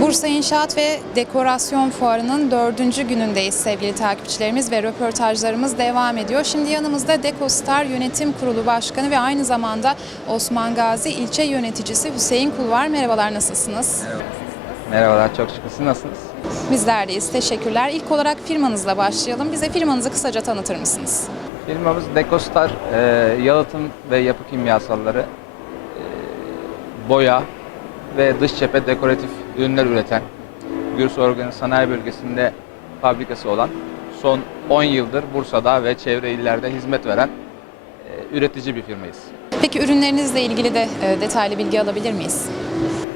Bursa İnşaat ve Dekorasyon Fuarı'nın dördüncü günündeyiz sevgili takipçilerimiz ve röportajlarımız devam ediyor. Şimdi yanımızda Dekostar Yönetim Kurulu Başkanı ve aynı zamanda Osman Gazi İlçe Yöneticisi Hüseyin Kul var. Merhabalar nasılsınız? Merhabalar, çok şükür. Siz nasılsınız? Bizler deyiz. Teşekkürler. İlk olarak firmanızla başlayalım. Bize firmanızı kısaca tanıtır mısınız? Firmamız Dekostar, e, yalıtım ve yapı kimyasalları, e, boya ve dış cephe dekoratif ürünler üreten, Gürs Organik Sanayi Bölgesi'nde fabrikası olan, son 10 yıldır Bursa'da ve çevre illerde hizmet veren e, üretici bir firmayız. Peki ürünlerinizle ilgili de e, detaylı bilgi alabilir miyiz?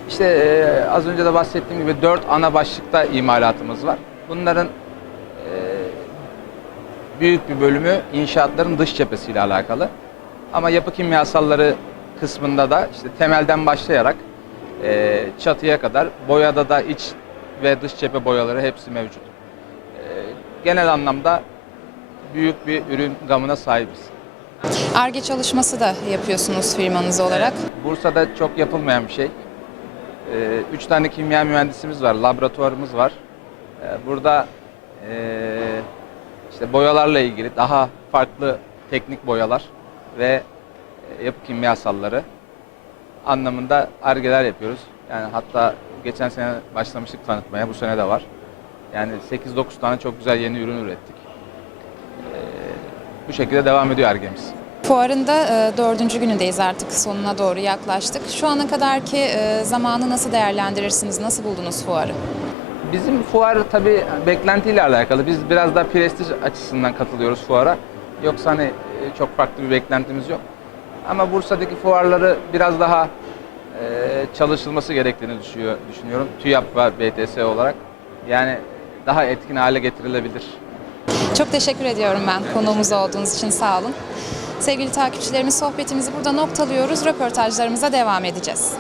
İşte e, az önce de bahsettiğim gibi dört ana başlıkta imalatımız var. Bunların e, büyük bir bölümü inşaatların dış cephesiyle alakalı. Ama yapı kimyasalları kısmında da işte temelden başlayarak e, çatıya kadar boyada da iç ve dış cephe boyaları hepsi mevcut. E, genel anlamda büyük bir ürün gamına sahibiz. ARGE çalışması da yapıyorsunuz firmanız olarak. Evet, Bursa'da çok yapılmayan bir şey. Ee, Üç tane kimya mühendisimiz var, laboratuvarımız var. Ee, Burada ee, işte boyalarla ilgili daha farklı teknik boyalar ve e, yapı kimyasalları anlamında argeler yapıyoruz. Yani hatta geçen sene başlamıştık tanıtmaya, bu sene de var. Yani 8-9 tane çok güzel yeni ürün ürettik. Ee, Bu şekilde devam ediyor argemiz. Fuarın da e, dördüncü günündeyiz artık sonuna doğru yaklaştık. Şu ana kadarki e, zamanı nasıl değerlendirirsiniz? Nasıl buldunuz fuarı? Bizim fuar tabii beklentiyle alakalı. Biz biraz daha prestij açısından katılıyoruz fuara. Yoksa hani e, çok farklı bir beklentimiz yok. Ama Bursa'daki fuarları biraz daha e, çalışılması gerektiğini düşünüyor, düşünüyorum. TÜYAP ve BTS olarak. Yani daha etkin hale getirilebilir. Çok teşekkür ediyorum ben konuğumuz olduğunuz için sağ olun. Sevgili takipçilerimiz sohbetimizi burada noktalıyoruz. Röportajlarımıza devam edeceğiz.